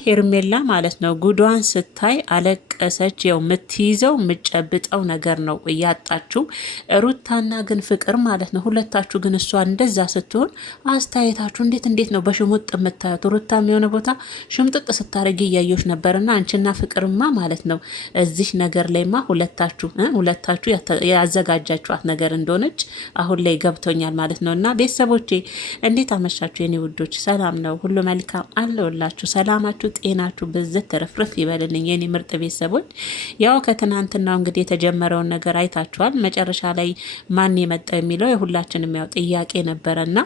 ሄርሜላ ማለት ነው ጉዷን ስታይ አለቀሰች። ያው የምትይዘው የምጨብጠው ነገር ነው እያጣችው። ሩታና ግን ፍቅር ማለት ነው ሁለታችሁ ግን እሷ እንደዛ ስትሆን አስተያየታችሁ እንዴት ነው በሽሙጥ የምታዩት? ሩታም የሆነ ቦታ ሽምጥጥ ስታደርጊ እያየሽ ነበርና አንቺና ፍቅርማ ማለት ነው እዚህ ነገር ላይማ ሁለታችሁ ያዘጋጃችኋት ነገር እንደሆነች አሁን ላይ ገብቶኛል ማለት ነው። እና ቤተሰቦቼ እንዴት አመሻችሁ የኔ ውዶች? ሰላም ነው ሁሉ መልካም አለውላችሁ። ሰላም ጤናችሁ በዘት ተረፍረፍ ይበልልኝ የኔ ምርጥ ቤተሰቦች። ያው ከትናንትናው እንግዲህ የተጀመረውን ነገር አይታችኋል። መጨረሻ ላይ ማን የመጣው የሚለው የሁላችንም ያው ጥያቄ ነበረና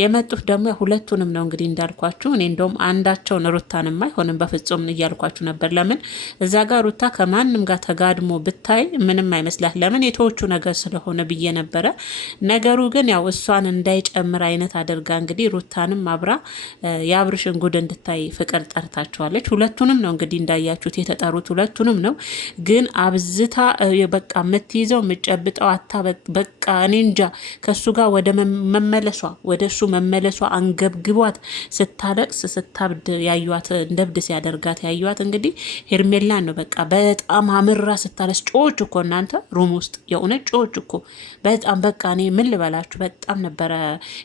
የመጡት ደግሞ ሁለቱንም ነው እንግዲህ እንዳልኳችሁ። እኔ እንደውም አንዳቸውን ሩታንም አይሆንም በፍጹም እያልኳችሁ ነበር። ለምን እዛ ጋር ሩታ ከማንም ጋር ተጋድሞ ብታይ ምንም አይመስላት። ለምን የተወቹ ነገር ስለሆነ ብዬ ነበረ። ነገሩ ግን ያው እሷን እንዳይጨምር አይነት አድርጋ እንግዲህ ሩታንም አብራ የአብርሽን ጉድ እንድታይ ፍቅር ጠርታቸዋለች። ሁለቱንም ነው እንግዲህ እንዳያችሁት የተጠሩት ሁለቱንም ነው። ግን አብዝታ በቃ የምትይዘው የምጨብጠው አታ በቃ እኔ እንጃ ከሱ ጋር ወደ እሱ መመለሷ አንገብግቧት ስታለቅስ ስታብድ ያዩዋት እንደብድ ሲያደርጋት ያዩዋት እንግዲህ ሄርሜላን ነው። በቃ በጣም አምራ ስታለስ ጮች እኮ እናንተ ሩም ውስጥ የእውነት ጮች እኮ በጣም በቃ እኔ ምን ልበላችሁ በጣም ነበረ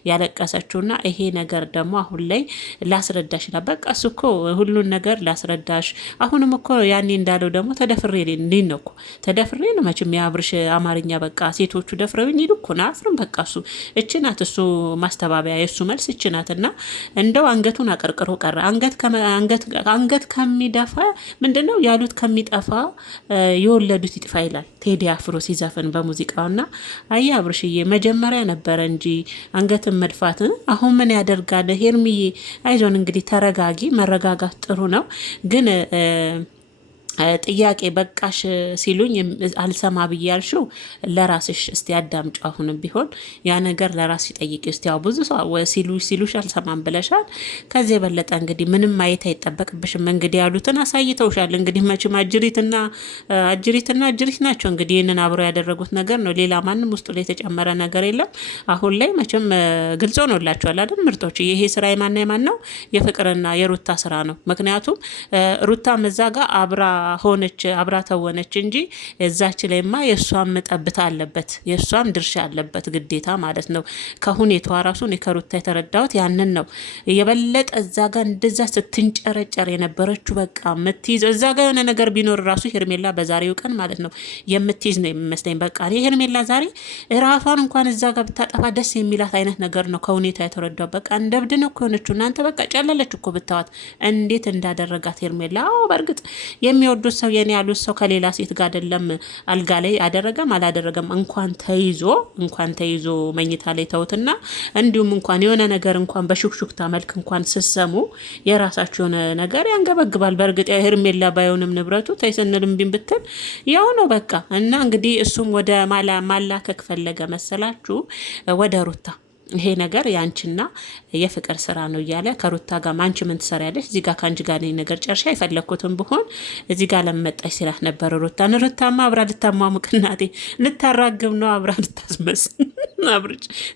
ያለቀሰችውና ይሄ ነገር ደግሞ አሁን ላይ ላስረዳሽ ና በቃ እሱ እኮ ሁሉን ነገር ላስረዳሽ። አሁንም እኮ ያኔ እንዳለው ደግሞ ተደፍሬ እንዴት ነው እኮ ተደፍሬ ነው መቼም የአብርሽ አማርኛ በቃ ሴቶቹ ደፍረውኝ ይልኩና አፍርም በቃ እሱ እችናት እሱ ማስተባበያ የእሱ መልስ እችናት። እና እንደው አንገቱን አቀርቅሮ ቀረ። አንገት ከሚደፋ ምንድነው ያሉት ከሚጠፋ የወለዱት ይጥፋ ይላል ቴዲ አፍሮ ሲዘፍን በሙዚቃውና አያ አብርሽዬ መጀመሪያ ነበረ እንጂ አንገትን መድፋት አሁን ምን ያደርጋል? ሄርሚዬ አይዞን እንግዲህ ተረጋጊ። መረጋጋት ጥሩ ነው ግን ጥያቄ በቃሽ ሲሉኝ አልሰማ ብዬ ያልሽው ለራስሽ እስቲ አዳምጪ። አሁንም ቢሆን ያ ነገር ለራስሽ ጠይቂ እስቲ። ያው ብዙ ሰው ሲሉሽ አልሰማም ብለሻል። ከዚህ የበለጠ እንግዲህ ምንም ማየት አይጠበቅብሽም። እንግዲህ ያሉትን አሳይተውሻል። እንግዲህ መቼም አጅሪትና አጅሪት ናቸው እንግዲህ ይህንን አብረው ያደረጉት ነገር ነው። ሌላ ማንም ውስጡ ላይ የተጨመረ ነገር የለም። አሁን ላይ መቼም ግልጽ ሆኖላችኋል አይደል ምርጦች? ይሄ ስራ የማን ነው? የፍቅርና የሩታ ስራ ነው። ምክንያቱም ሩታ መዛ ጋር አብራ ተወነች እንጂ እዛች ላይማ የእሷም ጠብታ አለበት፣ የእሷም ድርሻ አለበት ግዴታ ማለት ነው። ከሁኔታዋ ራሱ ከሩታ የተረዳሁት ያንን ነው። የበለጠ እዛ ጋር እንደዛ ስትንጨረጨር የነበረችው በቃ የምትይዝ እዛ ጋር የሆነ ነገር ቢኖር ራሱ ሄርሜላ በዛሬው ቀን ማለት ነው የምትይዝ ነው የሚመስለኝ። በቃ ሄርሜላ ዛሬ ራሷን እንኳን እዛ ጋር ብታጠፋ ደስ የሚላት አይነት ነገር ነው ከሁኔታ የተረዳሁት። በቃ እንደብድ ነው እኮ የሆነችው እናንተ። በቃ ጨለለች እኮ ብታዋት እንዴት እንዳደረጋት ሄርሜላ። በእርግጥ የሚወዱት ሰው የኔ ያሉት ሰው ከሌላ ሴት ጋር አይደለም አልጋ ላይ አደረገም አላደረገም እንኳን ተይዞ መኝታ ላይ ተውትና እንዲሁም እንኳን የሆነ ነገር እንኳን በሹክሹክታ መልክ እንኳን ስሰሙ የራሳችሁ የሆነ ነገር ያንገበግባል። በእርግጥ ሄርሜላ ባይሆንም ንብረቱ ተይሰንልም ቢን ብትል ያው ነው በቃ። እና እንግዲህ እሱም ወደ ማላከክ ፈለገ መሰላችሁ ወደ ሩታ ይሄ ነገር ያንቺና የፍቅር ስራ ነው እያለ ከሩታ ጋር አንቺ ምን ትሰሪያለሽ እዚህ ጋር ከአንቺ ጋር ነገር ጨርሻ የፈለኩትን ብሆን እዚህ ጋር ለመጣሽ ሲላት ነበር። ሩታማ አብራ ልታሟሙቅ እናቴ ልታራግብ ነው አብራ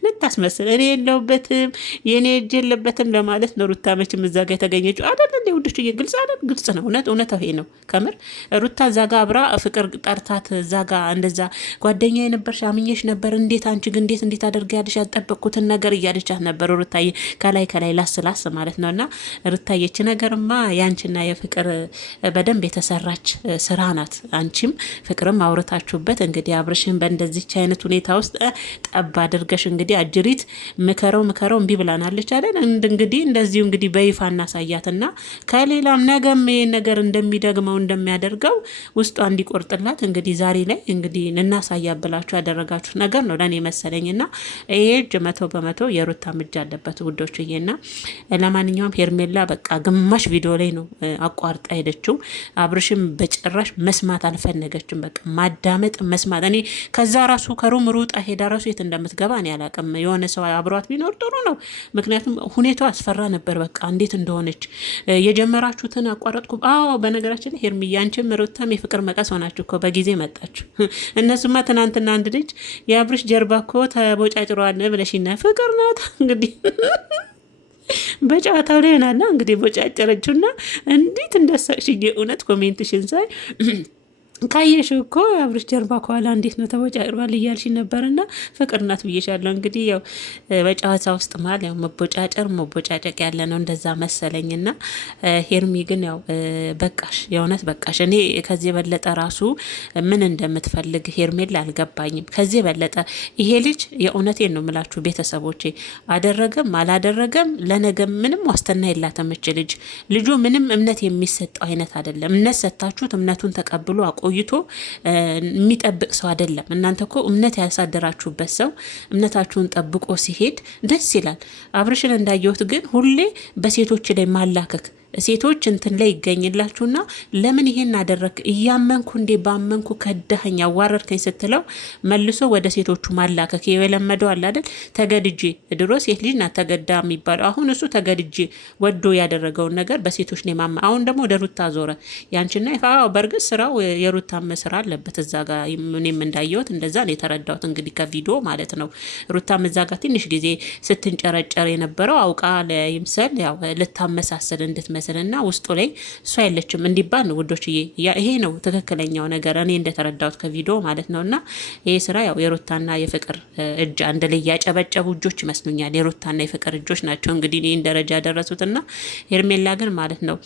ልታስመስል እኔ የለሁበትም የኔ እጅ የለበትም ለማለት ነው ሩታ መቼም እዛ ጋር የተገኘችው አይደል እንዴ ውድሽ? ግልጽ ነው እውነት ይሄ ነው ከምር። ሩታ እዛ ጋር አብራ ፍቅር ጠርታት እዛ ጋር እንደዛ ጓደኛ የነበርሽ አምኜሽ ነበር እንዴት አንቺ ግን እንዴት አደርጊያለሽ ያልጠበቅኩትን ነገር እያለቻት ነበር ሩታዬ ከላይ ላስላስ ማለት ነውና ሩታዬች ነገርማ ያንቺና የፍቅር በደንብ የተሰራች ስራ ናት። አንቺም ፍቅርም አውርታችሁበት እንግዲህ አብርሽን በእንደዚች አይነት ሁኔታ ውስጥ ጠብ አድርገሽ እንግዲህ አጅሪት ምከረው እምቢ ብላናለች አይደል? እንግዲህ እንደዚሁ እንግዲህ በይፋ እናሳያትና ከሌላም ነገም ይሄን ነገር እንደሚደግመው እንደሚያደርገው ውስጧ እንዲቆርጥላት እንግዲህ ዛሬ ላይ እንግዲህ እናሳያብላችሁ ያደረጋችሁ ነገር ነው ለኔ መሰለኝና ይሄ እጅ 100% የሩታ እጅ አለበት ውዶችዬና ለማንኛውም ሄርሜላ በቃ ግማሽ ቪዲዮ ላይ ነው አቋርጣ ሄደችው። አብርሽም በጭራሽ መስማት አልፈለገችም። በቃ ማዳመጥ መስማት እኔ ከዛ ራሱ ከሩም ሩጣ ሄዳ ራሱ የት እንደምትገባ እኔ አላውቅም። የሆነ ሰው አብሯት ቢኖር ጥሩ ነው። ምክንያቱም ሁኔታው አስፈራ ነበር። በቃ እንዴት እንደሆነች የጀመራችሁትን አቋረጥኩ። በነገራችን ላይ ሄርሚያ አንቺም ሩታም የፍቅር መቀስ ሆናችሁ እኮ በጊዜ መጣችሁ። እነሱማ ትናንትና አንድ ልጅ የአብርሽ ጀርባ እኮ ተቦጫጭሯል ብለሽና ፍቅር ናት እንግዲህ በጨዋታው ላይ ሆናና እንግዲህ ቦጫጨረችውና እንዴት እንዳሳቅሽኝ የእውነት ኮሜንትሽን ሳይ ካየሽው እኮ አብርሽ ጀርባ ከኋላ እንዴት ነው ተቦጫጭሯል እያልሽ ነበርና ፍቅር ናት ብዬሻለሁ። እንግዲህ ያው በጨዋታ ውስጥ መሀል ያው መቦጫጨቅ ያለ ነው እንደዛ መሰለኝና ሄርሚ ግን ያው በቃሽ፣ የእውነት በቃሽ። እኔ ከዚህ የበለጠ ራሱ ምን እንደምትፈልግ ሄርሜላ አልገባኝም። ከዚህ የበለጠ ይሄ ልጅ የእውነቴን ነው የምላችሁ ቤተሰቦቼ፣ አደረገም አላደረገም ለነገ ምንም ዋስትና የላትም እች ልጁ ምንም እምነት የሚሰጠው አይነት አይደለም። እምነት ሰጥታችሁት እምነቱን ተቀብሎ ቆይቶ የሚጠብቅ ሰው አይደለም። እናንተ እኮ እምነት ያሳደራችሁበት ሰው እምነታችሁን ጠብቆ ሲሄድ ደስ ይላል። አብርሽን እንዳየሁት ግን ሁሌ በሴቶች ላይ ማላከክ ሴቶች እንትን ላይ ይገኝላችሁና ለምን ይሄን አደረክ እያመንኩ እንዴ ባመንኩ ከዳኸኝ አዋረድከኝ ስትለው መልሶ ወደ ሴቶቹ ማላከክ የለመደው አለ አይደል? ተገድጄ ድሮ ሴት ልጅ ናት ተገዳ የሚባለው። አሁን እሱ ተገድጄ ወዶ ያደረገውን ነገር በሴቶች ነው ማማ። አሁን ደግሞ ወደ ሩታ ዞረ። ያንቺና ይፋው በርግጥ ስራው የሩታም ስራ አለበት እዛ ጋር። እኔም እንዳየሁት እንደዛ ነው የተረዳሁት እንግዲህ ከቪዲዮ ማለት ነው። ሩታም እዛ ጋር ትንሽ ጊዜ ስትንጨረጨር የነበረው አውቃ ለይምሰል ያው ልታመሳሰል እንድትመ እና ውስጡ ላይ እሷ የለችም እንዲባል ነው ውዶችዬ። ይሄ ነው ትክክለኛው ነገር እኔ እንደተረዳሁት ከቪዲዮ ማለት ነው። እና ይሄ ስራ ያው የሩታና የፍቅር እጅ አንድ ላይ ያጨበጨቡ እጆች ይመስሉኛል። የሩታና የፍቅር እጆች ናቸው እንግዲህ ይህን ደረጃ ያደረሱትና ሄርሜላ ግን ማለት ነው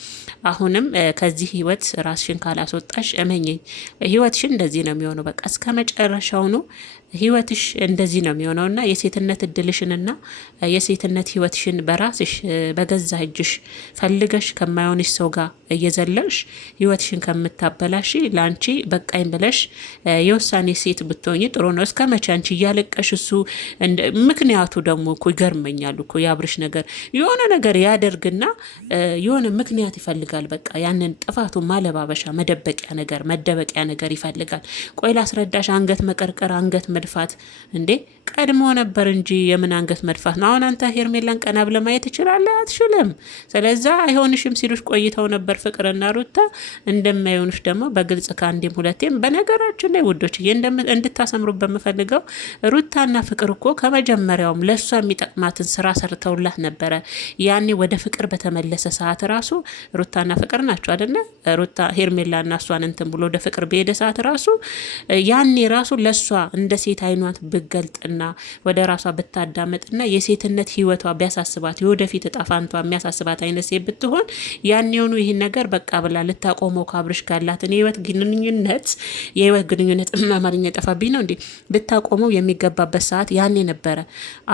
አሁንም ከዚህ ህይወት ራስሽን ካላስወጣሽ እመኚኝ ህይወትሽን እንደዚህ ነው የሚሆነው። በቃ እስከ መጨረሻው ነው ህይወትሽ እንደዚህ ነው የሚሆነውና የሴትነት እድልሽንና የሴትነት ህይወትሽን በራስሽ በገዛ እጅሽ ፈልገሽ ከማይሆንሽ ሰው ጋር እየዘለሽ ህይወትሽን ከምታበላሽ ለአንቺ በቃኝ ብለሽ የውሳኔ ሴት ብትሆኝ ጥሩ ነው። እስከ መቼ አንቺ እያለቀሽ እሱ ምክንያቱ ደግሞ እኮ ይገርመኛል እኮ የአብርሽ ነገር የሆነ ነገር ያደርግና የሆነ ምክንያት ይፈልጋል። በቃ ያንን ጥፋቱ ማለባበሻ መደበቂያ ነገር ይፈልጋል። ቆይ ላስረዳሽ፣ አንገት መቀርቀር አንገት መድፋት እንዴ ቀድሞ ነበር እንጂ የምን አንገት መድፋት ነው? አሁን አንተ ሄርሜላን ቀና ብለህ ማየት ትችላለህ? አትችልም። ስለዛ አይሆንሽም ሲሉሽ ቆይተው ነበር ፍቅርና ሩታ። እንደማይሆንሽ ደግሞ በግልጽ ከአንዴም ሁለቴም በነገራችን ላይ ውዶች እንድታሰምሩ በምፈልገው ሩታና ፍቅር እኮ ከመጀመሪያውም ለእሷ የሚጠቅማትን ስራ ሰርተውላት ነበረ። ያኔ ወደ ፍቅር በተመለሰ ሰዓት ራሱ ሩታና ፍቅር ናቸው አይደለ? ሩታ ሄርሜላና እሷን እንትን ብሎ ወደ ፍቅር በሄደ ሰዓት ራሱ ያኔ ራሱ ለእሷ እንደ ሴት አይኗት ብገልጥና ወደ ራሷ ብታዳመጥና የሴትነት ህይወቷ ቢያሳስባት የወደፊት እጣ ፋንቷ የሚያሳስባት አይነት ሴት ብትሆን ያን የሆኑ ይህን ነገር በቃ ብላ ልታቆመው ከአብርሽ ጋር ያላትን የህይወት ግንኙነት አማርኛ ጠፋብኝ ነው እንዴ ልታቆመው የሚገባበት ሰዓት ያኔ ነበረ።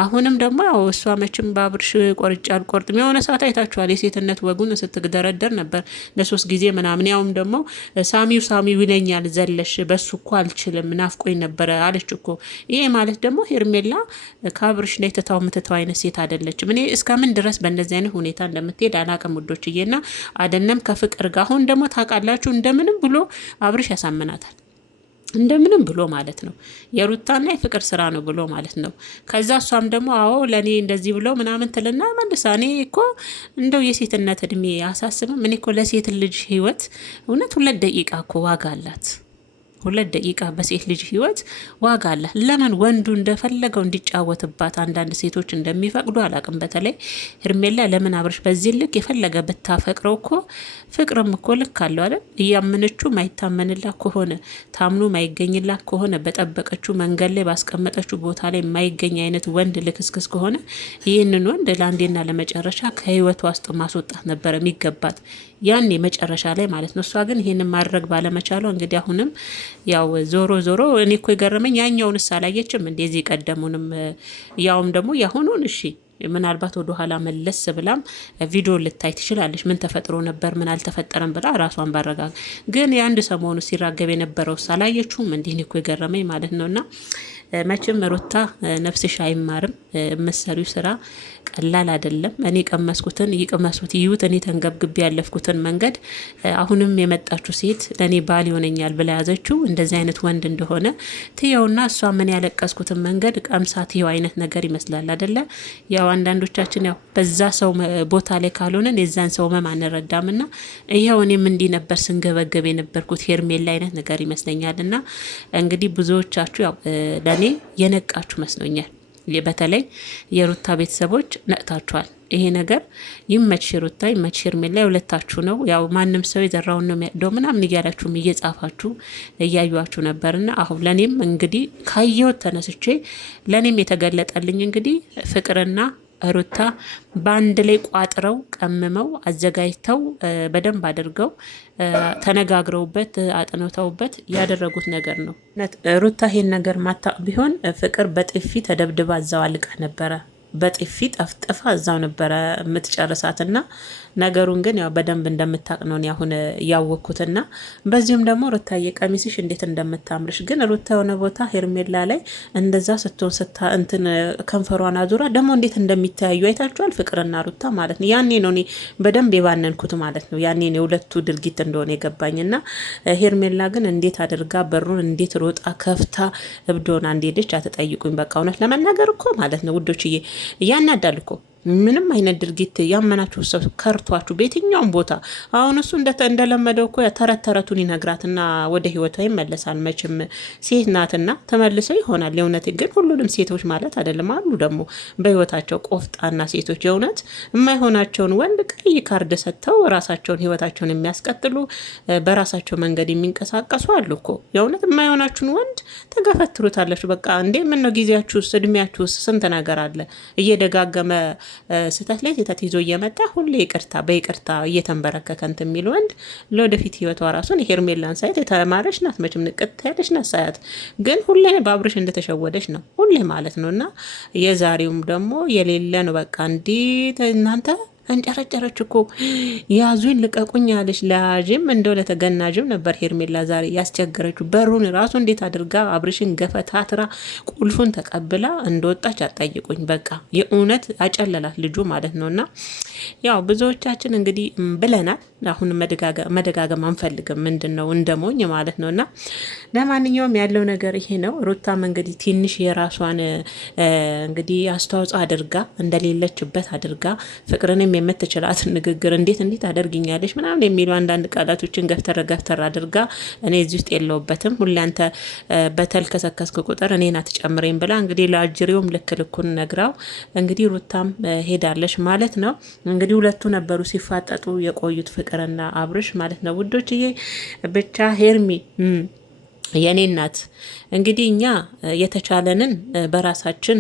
አሁንም ደግሞ እሷ መቼም በአብርሽ ቆርጬ አልቆርጥም የሆነ ሰዓት አይታችኋል። የሴትነት ወጉን ስትደረደር ነበር ለ3 ጊዜ ምናምን። ያውም ደግሞ ሳሚው ይለኛል ዘለሽ በሱ እኮ አልችልም ናፍቆኝ ነበረ አለች እኮ። ይሄ ማለት ደግሞ ሄርሜላ ከአብርሽ ላይ የምትተው አይነት ሴት አይደለችም። እኔ እስከምን ድረስ በእንደዚህ አይነት ሁኔታ እንደምትሄድ አላቅም ውዶችዬና አደለም ከፍቅር ጋር አሁን ደግሞ ታውቃላችሁ እንደምንም ብሎ አብርሽ ያሳምናታል። እንደምንም ብሎ ማለት ነው የሩታና የፍቅር ስራ ነው ብሎ ማለት ነው። ከዛ እሷም ደግሞ አዎ ለእኔ እንደዚህ ብሎ ምናምን ትልና መልሳ እኔ እኮ እንደው የሴትነት እድሜ አሳስብም። እኔ እኮ ለሴት ልጅ ህይወት እውነት 2 ደቂቃ እኮ ዋጋ አላት። 2 ደቂቃ በሴት ልጅ ህይወት ዋጋ አለ። ለምን ወንዱ እንደፈለገው እንዲጫወትባት አንዳንድ ሴቶች እንደሚፈቅዱ አላቅም። በተለይ ሄርሜላ ለምን አብርሽ በዚህ ልክ የፈለገ ብታፈቅረው እኮ ፍቅርም እኮ ልክ አለው አይደል? እያመነችው ማይታመንላት ከሆነ ታምኖ ማይገኝላት ከሆነ በጠበቀችው መንገድ ላይ ባስቀመጠችው ቦታ ላይ የማይገኝ አይነት ወንድ ልክስክስ ከሆነ ይህንን ወንድ ለአንዴና ለመጨረሻ ከህይወቷ ውስጥ ማስወጣት ነበረ የሚገባት ያኔ መጨረሻ ላይ ማለት ነው። እሷ ግን ይህንን ማድረግ ባለመቻሏ እንግዲህ አሁንም ያው ዞሮ እኔ እኮ የገረመኝ ያኛውን ሳላየችም እንደዚህ ቀደሙንም ያውም ደግሞ ያሁኑን እሺ ምናልባት ወደ ኋላ መለስ ብላም ቪዲዮ ልታይ ትችላለች። ምን ተፈጥሮ ነበር ምን አልተፈጠረም ብላ ራሷን ባረጋግ ግን የአንድ ሰሞኑ ሲራገብ የነበረው ሳላየችውም እንዲህ እኮ የገረመኝ ማለት ነውና መቼም ሩታ ነፍስሽ አይማርም። መሰሪው ስራ ቀላል አይደለም። እኔ ቀመስኩትን ይቅመሱት ይዩት። እኔ ተንገብግቤ ያለፍኩትን መንገድ አሁንም የመጣችው ሴት ለኔ ባል ይሆነኛል ብላ ያዘችው እንደዚህ አይነት ወንድ እንደሆነ ትየውና እሷ ምን ያለቀስኩትን መንገድ ቀምሳት ይው አይነት ነገር ይመስላል አይደለ? ያው አንዳንዶቻችን ያው በዛ ሰው ቦታ ላይ ካልሆነን የዛን ሰው መም አንረዳምና ይሄው እኔም እንዲህ ነበር ስንገበገብ የነበርኩት ሄርሜላ አይነት ነገር ይመስለኛልና እንግዲህ ብዙዎቻችሁ ያው ለኔ የነቃችሁ መስሎኛል። በተለይ የሩታ ቤተሰቦች ነቅታችኋል። ይሄ ነገር ይመችሽ ሩታ፣ ይመችሽ ሄርሜላ፣ የሁለታችሁ ነው። ያው ማንም ሰው የዘራውን ነው የሚያጭደው ምናምን እያላችሁም እየጻፋችሁ እያዩችሁ ነበርና አሁን ለኔም እንግዲህ ካየሁት ተነስቼ ለኔም የተገለጠልኝ እንግዲህ ፍቅርና ሩታ በአንድ ላይ ቋጥረው ቀምመው አዘጋጅተው በደንብ አድርገው ተነጋግረውበት አጥንተውበት ያደረጉት ነገር ነው። ሩታ ይሄን ነገር ማታ ቢሆን ፍቅር በጥፊ ተደብድባ እዛው አልቃ ነበረ። በጥፊ ጠፍጥፋ እዛው ነበረ የምትጨርሳትና ነገሩን ግን ያው በደንብ እንደምታቅ ነው አሁን ያወቅኩትና በዚሁም ደግሞ ሩታዬ ቀሚስሽ እንዴት እንደምታምርሽ ግን ሩታ የሆነ ቦታ ሄርሜላ ላይ እንደዛ ስትሆን እንትን ከንፈሯን አዙራ ደግሞ እንዴት እንደሚተያዩ አይታችኋል። ፍቅርና ሩታ ማለት ነው። ያኔ ነው እኔ በደንብ የባነንኩት ማለት ነው። ያኔ ነው የሁለቱ ድርጊት እንደሆነ የገባኝና ሄርሜላ ግን እንዴት አድርጋ በሩን እንዴት ሮጣ ከፍታ እብዶና እንደሄደች አትጠይቁኝ። በቃ እውነት ለመናገር እኮ ማለት ነው ውዶችዬ ያናዳል እኮ ምንም አይነት ድርጊት ያመናችሁ ሰው ከርቷችሁ በየትኛውም ቦታ አሁን እሱ እንደለመደው እኮ ተረት ተረቱን ይነግራትና ወደ ህይወቷ ይመለሳል። መቼም ሴት ናትና ተመልሰው ይሆናል። የእውነት ግን ሁሉንም ሴቶች ማለት አይደለም። አሉ ደግሞ በህይወታቸው ቆፍጣና ሴቶች የእውነት የማይሆናቸውን ወንድ ቀይ ካርድ ሰጥተው ራሳቸውን ህይወታቸውን የሚያስቀጥሉ በራሳቸው መንገድ የሚንቀሳቀሱ አሉ እኮ። የእውነት የማይሆናችሁን ወንድ ተገፈትሩታላችሁ። በቃ እንዴ ምን ነው ጊዜያችሁስ እድሜያችሁስ ስንት ነገር አለ እየደጋገመ ስህተት ላይ ስህተት ይዞ እየመጣ ሁሌ ይቅርታ በይቅርታ እየተንበረከከ እንትን የሚል ወንድ ለወደፊት ህይወቷ ራሱን ሄርሜላን ሳይት የተማረች ናት። መቼም ንቅት ያለች ናት ሳያት፣ ግን ሁሌ በአብርሽ እንደተሸወደች ነው ሁሌ ማለት ነው። እና የዛሬውም ደግሞ የሌለ ነው። በቃ እንዴት እናንተ እንጨረጨረች እኮ ያዙኝ ልቀቁኝ ያለች ለያዥም እንደው ለተገናዥም ነበር ሄርሜላ ዛሬ ያስቸገረችው። በሩን ራሱ እንዴት አድርጋ አብርሽን ገፈታትራ ቁልፉን ተቀብላ እንደወጣች አጠይቁኝ። በቃ የእውነት አጨለላት ልጁ ማለት ነውና ያው ብዙዎቻችን እንግዲህ ብለናል። አሁን መደጋገም አንፈልግም። ምንድን ነው እንደሞኝ ማለት ነውና ለማንኛውም ያለው ነገር ይሄ ነው። ሩታም እንግዲህ ትንሽ የራሷን እንግዲህ አስተዋጽኦ አድርጋ እንደሌለችበት አድርጋ ፍቅርንም የምትችላትን ንግግር እንዴት አደርግኛለሽ ምናምን የሚሉ አንዳንድ ቃላቶችን ገፍተር አድርጋ እኔ እዚህ ውስጥ የለውበትም ሁሌ አንተ በተልከሰከስክ ቁጥር እኔን አትጨምረኝ ብላ እንግዲህ ለአጅሬውም ልኩን ነግራው እንግዲህ ሩታም ሄዳለች ማለት ነው። እንግዲህ ሁለቱ ነበሩ ሲፋጠጡ የቆዩት ፍቅርና አብርሽ ማለት ነው ውዶችዬ። ብቻ ሄርሚ የኔ እናት እንግዲህ እኛ የተቻለንን በራሳችን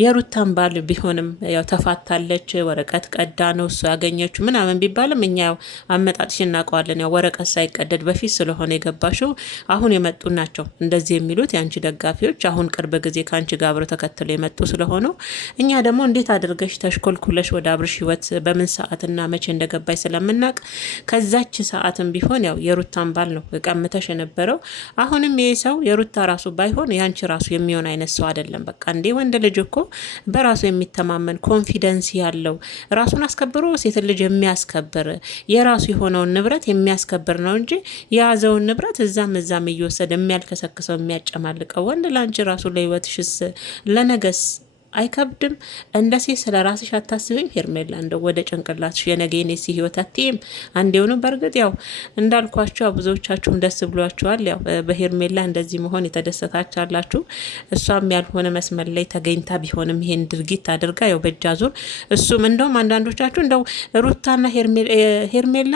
የሩታን ባል ቢሆንም ያው ተፋታለች፣ ወረቀት ቀዳ ነው እሱ ያገኘችው ምናምን ቢባልም እኛ ያው አመጣጥሽ እናውቀዋለን። ያው ወረቀት ሳይቀደድ በፊት ስለሆነ የገባሽው አሁን የመጡ ናቸው እንደዚህ የሚሉት የአንቺ ደጋፊዎች። አሁን ቅርብ ጊዜ ከአንቺ ጋር አብረው ተከትለው የመጡ ስለሆኑ እኛ ደግሞ እንዴት አድርገሽ ተሽኮልኩለሽ ወደ አብርሽ ህይወት በምን ሰዓትና መቼ እንደገባሽ ስለምናቅ ከዛች ሰዓትም ቢሆን ያው የሩታን ባል ነው ቀምተሽ የነበረው። አሁንም ይሄ ሰው የሩታ ራሱ ባይሆን ያንቺ ራሱ የሚሆን አይነት ሰው አይደለም። በቃ እንዴ ወንድ ልጅ እኮ በራሱ የሚተማመን ኮንፊደንስ ያለው ራሱን አስከብሮ ሴት ልጅ የሚያስከብር የራሱ የሆነውን ንብረት የሚያስከብር ነው እንጂ የያዘውን ንብረት እዛም እየወሰደ የሚያልከሰክሰው የሚያጨማልቀው ወንድ ለአንቺ ራሱ ለህይወትሽስ ለነገስ አይከብድም? እንደ ሴት ስለ ራስሽ አታስብም? ሄርሜላ እንደው ወደ ጭንቅላትሽ የነገ የኔሲ ህይወት አትይም? አንዴውኑ በእርግጥ ያው እንዳልኳችሁ ብዙዎቻችሁም ደስ ብሏችኋል። ያው በሄርሜላ እንደዚህ መሆን የተደሰታችሁ አላችሁ። እሷም ያልሆነ መስመር ላይ ተገኝታ ቢሆንም ይሄን ድርጊት አድርጋ ያው በእጅ አዙር እሱም እንደውም አንዳንዶቻችሁ እንደው ሩታና ሄርሜላ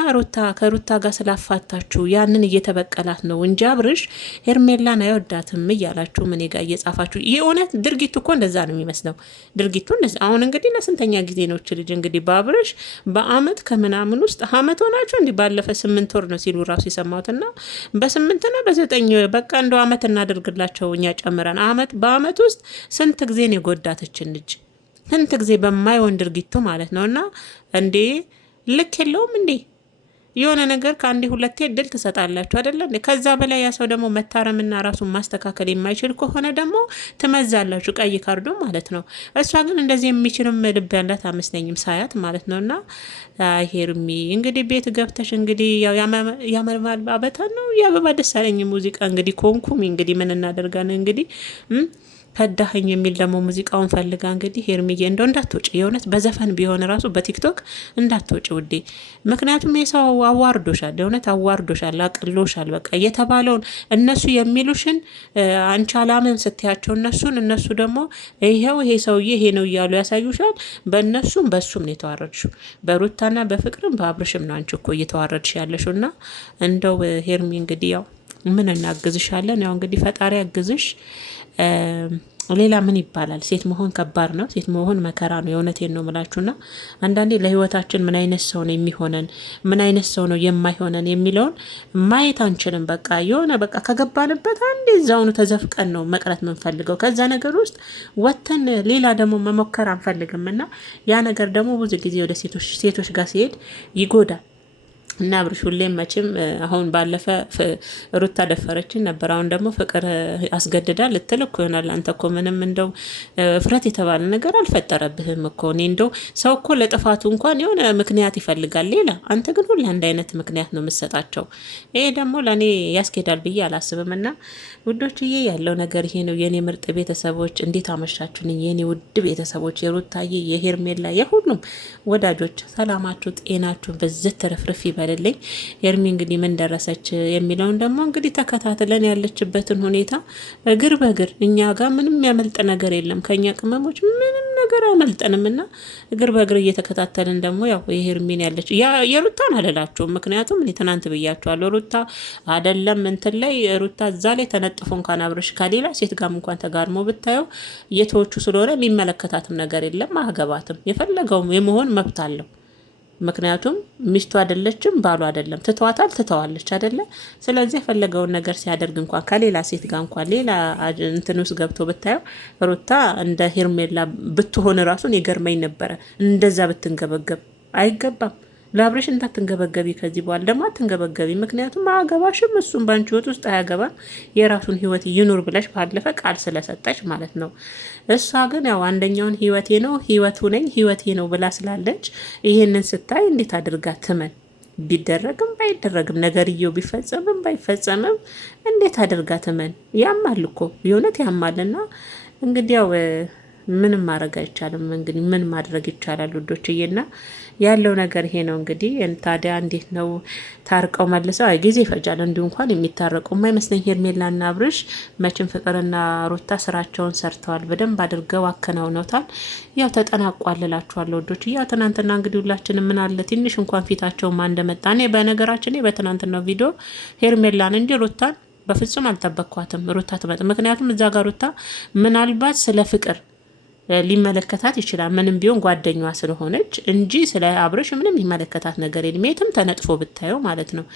ከሩታ ጋር ስላፋታችሁ ያንን እየተበቀላት ነው እንጂ አብርሽ ሄርሜላን አይወዳትም እያላችሁ እኔ ጋር እየጻፋችሁ የእውነት ድርጊቱ እኮ እንደዛ ነው የሚመስለው ነው ድርጊቱ። አሁን እንግዲህ ለስንተኛ ጊዜ ነው ልጅ እንግዲህ በአብርሽ በአመት ከምናምን ውስጥ አመት ሆናቸው እንዲህ ባለፈ 8 ወር ነው ሲሉ ራሱ የሰማሁትና በ8ና በ9 በቃ እንደው አመት እናደርግላቸው እኛ ጨምረን በአመት ውስጥ ስንት ጊዜ ነው የጎዳተችን ልጅ ስንት ጊዜ በማይሆን ድርጊቱ ማለት ነውና እንዴ ልክ የለውም እንዴ? የሆነ ነገር ከአንዴ ሁለቴ እድል ትሰጣላችሁ አይደለ? ከዛ በላይ ያ ሰው ደግሞ መታረምና ራሱን ማስተካከል የማይችል ከሆነ ደግሞ ትመዛላችሁ፣ ቀይ ካርዱ ማለት ነው። እሷ ግን እንደዚህ የሚችልም ልብ ያላት አመስለኝም ሳያት ማለት ነውና ሄርሚ እንግዲህ ቤት ገብተሽ እንግዲህ ያው ያመልማል አበታ ነው የአበባ ደሳለኝ ሙዚቃ እንግዲህ ኮንኩም እንግዲህ ምን እናደርጋለን እንግዲህ ከዳኸኝ የሚል ደግሞ ሙዚቃውን ፈልጋ እንግዲህ ሄርሚዬ እንደው እንዳትወጪ፣ የእውነት በዘፈን ቢሆን ራሱ በቲክቶክ እንዳትወጪ ውዴ። ምክንያቱም የሰው አዋርዶሻል፣ የእውነት አዋርዶሻል፣ አቅሎሻል። በቃ የተባለውን እነሱ የሚሉሽን አንቺ አላምን ስትያቸው እነሱ ደግሞ ይሄው ይሄ ሰውዬ ይሄ ነው እያሉ ያሳዩሻል። በእነሱም በሱም ነው የተዋረድሽው። በሩታና በፍቅርም በአብርሽም ነው አንቺ እኮ እየተዋረድሽ ያለሽው። እና እንደው ሄርሚ እንግዲህ ያው ምን እናግዝሻለን? ያው እንግዲህ ፈጣሪ ያግዝሽ። ሌላ ምን ይባላል? ሴት መሆን ከባድ ነው። ሴት መሆን መከራ ነው። የእውነቴን ነው ምላችሁና አንዳንዴ ለህይወታችን ምን አይነት ሰው ነው የሚሆነን፣ ምን አይነት ሰው ነው የማይሆነን የሚለውን ማየት አንችልም። በቃ የሆነ በቃ ከገባንበት አንዴ እዛውኑ ተዘፍቀን ነው መቅረት የምንፈልገው። ከዛ ነገር ውስጥ ወተን ሌላ ደግሞ መሞከር አንፈልግም። እና ያ ነገር ደግሞ ብዙ ጊዜ ወደ ሴቶች ጋር ሲሄድ ይጎዳል። እና አብርሽ ሁሌም መቼም አሁን ባለፈ ሩታ ደፈረችን ነበር። አሁን ደግሞ ፍቅር አስገድዳ ልትል እኮ ይሆናል። አንተ እኮ ምንም እንደው እፍረት የተባለ ነገር አልፈጠረብህም እኮ። እኔ እንደው ሰው እኮ ለጥፋቱ እንኳን የሆነ ምክንያት ይፈልጋል ሌላ። አንተ ግን ሁሌ አንድ አይነት ምክንያት ነው የምትሰጣቸው። ይሄ ደግሞ ለእኔ ያስኬዳል ብዬ አላስብም። እና ውዶችዬ ያለው ነገር ይሄ ነው። የኔ ምርጥ ቤተሰቦች እንዴት አመሻችሁን? የኔ ውድ ቤተሰቦች የሩታዬ የሄርሜላ የሁሉም ወዳጆች ሰላማችሁ ጤናችሁ በዝት ተረፍርፍ ይበልልኝ። ሄርሚ እንግዲህ ምን ደረሰች የሚለውን ደግሞ እንግዲህ ተከታትለን ያለችበትን ሁኔታ እግር በእግር እኛ ጋር ምንም ያመልጥ ነገር የለም። ከኛ ቅመሞች ምንም ነገር አያመልጠንም እና እግር በእግር እየተከታተልን ደግሞ ያው የሄርሚን ያለች የሩታን አልላችሁም። ምክንያቱም እኔ ትናንት ብያቸዋለሁ። ሩታ አይደለም እንትን ላይ ሩታ እዛ ላይ ተነጥፎ እንኳን አብረሽ ከሌላ ሴት ጋር እንኳን ተጋድሞ ብታየው የተወቹ ስለሆነ የሚመለከታትም ነገር የለም። አገባትም የፈለገው የመሆን መብት አለው። ምክንያቱም ሚስቱ አይደለችም፣ ባሉ አይደለም። ትተዋታል፣ ትተዋለች አይደለ? ስለዚህ የፈለገውን ነገር ሲያደርግ እንኳን ከሌላ ሴት ጋር እንኳን ሌላ እንትን ውስጥ ገብቶ ብታየው ሩታ እንደ ሄርሜላ ብትሆን ራሱን ይገርመኝ ነበረ። እንደዛ ብትንገበገብ አይገባም። ለአብረሽ እንዳትንገበገቢ፣ ከዚህ በኋላ ደግሞ አትንገበገቢ። ምክንያቱም አያገባሽም፣ እሱም ባንቺ ህይወት ውስጥ አያገባም። የራሱን ህይወት ይኑር ብለሽ ባለፈ ቃል ስለሰጠች ማለት ነው። እሷ ግን ያው አንደኛውን ህይወቴ ነው ህይወቱ ነኝ ህይወቴ ነው ብላ ስላለች ይሄንን ስታይ እንዴት አድርጋ ትመን? ቢደረግም ባይደረግም ነገርየው ቢፈጸምም ባይፈጸምም እንዴት አድርጋ ትመን? ያማል እኮ የእውነት ያማልና እንግዲህ ያው ምንም ማድረግ አይቻልም። እንግዲህ ምን ማድረግ ይቻላል ውዶችዬና ያለው ነገር ይሄ ነው። እንግዲህ ታዲያ እንዴት ነው ታርቀው መልሰው? አይ ጊዜ ይፈጃል። እንዲሁ እንኳን የሚታረቁ የማይመስለኝ ሄርሜላና አብርሽ መቼም ፍቅርና ሩታ ስራቸውን ሰርተዋል፣ በደንብ አድርገው አከናውነውታል። ያው ተጠናቋል እላችኋለሁ ውዶች። ያው ትናንትና እንግዲህ ሁላችንም ምን አለ ትንሽ እንኳን ፊታቸው ማን እንደመጣ እኔ በነገራችን በትናንትናው ቪዲዮ ሄርሜላን እንጂ ሩታን በፍጹም አልጠበቅኳትም። ሩታ ትመጣ፣ ምክንያቱም እዛ ጋር ሩታ ምናልባት ስለ ፍቅር ሊመለከታት ይችላል። ምንም ቢሆን ጓደኛዋ ስለሆነች እንጂ ስለ አብርሽ ምንም ሊመለከታት ነገር የለም። የትም ተነጥፎ ብታየው ማለት ነው።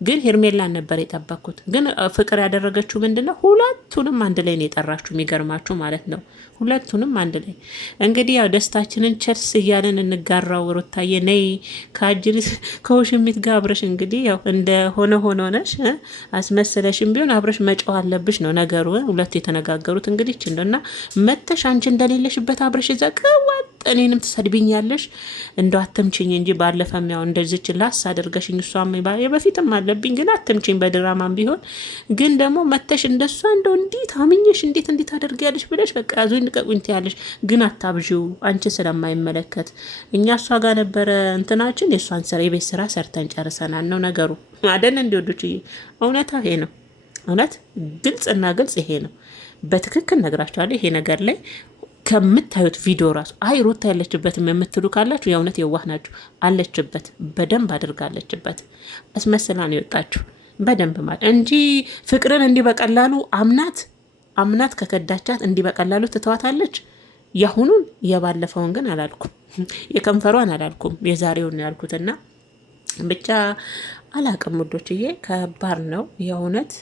ግን ሄርሜላን ነበር የጠበኩት። ግን ፍቅር ያደረገችው ምንድነው? ሁለቱንም አንድ ላይ ነው የጠራችሁ። የሚገርማችሁ ማለት ነው ሁለቱንም አንድ ላይ እንግዲህ ያው ደስታችንን ቸርስ እያለን እንጋራው። ሩታዬ ነይ ከውሽሚት ጋር አብረሽ እንግዲህ ያው እንደ ሆነ ነሽ አስመሰለሽም ቢሆን አብረሽ መጫው አለብሽ ነው ነገሩ። ሁለቱ የተነጋገሩት እንግዲህ እንደና መተሽ አንቺ እንደሌለሽበት አብረሽ ዘቀዋት እኔንም ትሰድብኛለሽ እንደው አትምችኝ እንጂ ባለፈም ያው እንደዚች ላስ አድርገሽኝ እሷም በፊትም አለብኝ ግን አትምችኝ በድራማም ቢሆን ግን ደግሞ መተሽ እንደሷ እንደው እንዴት አምኜሽ እንዴት አደርጊያለሽ ብለሽ በቃ ያዙኝ ልቀቁኝ ትያለሽ። ግን አታብዢው አንቺ ስለማይመለከት እኛ እሷ ጋር ነበረ እንትናችን የእሷን ስራ የቤት ስራ ሰርተን ጨርሰናል ነው ነገሩ አይደል? እንዲወዱች እውነታ ይሄ ነው። እውነት ግልጽና ግልጽ ይሄ ነው። በትክክል ነግራችኋለሁ። ይሄ ነገር ላይ ከምታዩት ቪዲዮ ራሱ አይ ሩታ ያለችበትም የምትሉ ካላችሁ የእውነት የዋህ ናችሁ። አለችበት፣ በደንብ አድርጋለችበት። አስመስላ ነው የወጣችሁ በደንብ ማለት እንጂ ፍቅርን እንዲህ በቀላሉ አምናት ከከዳቻት እንዲህ በቀላሉ ትተዋታለች። ያሁኑን የባለፈውን ግን አላልኩም፣ የከንፈሯን አላልኩም፣ የዛሬውን ያልኩትና ብቻ አላቅም ውዶችዬ፣ ከባድ ነው የእውነት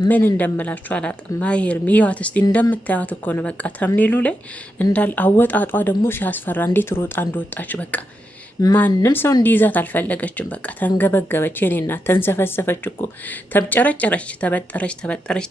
ምን እንደምላችሁ አላቅም። ማየር ሚያዋት እስቲ እንደምታዩት እኮ ነው። በቃ ተምኔሉ ላይ እንዳል አወጣጧ ደግሞ ሲያስፈራ እንዴት ሮጣ እንደወጣች በቃ ማንም ሰው እንዲይዛት አልፈለገችም። በቃ ተንገበገበች። የኔና ተንሰፈሰፈች እኮ ተብጨረጨረች፣ ተበጠረች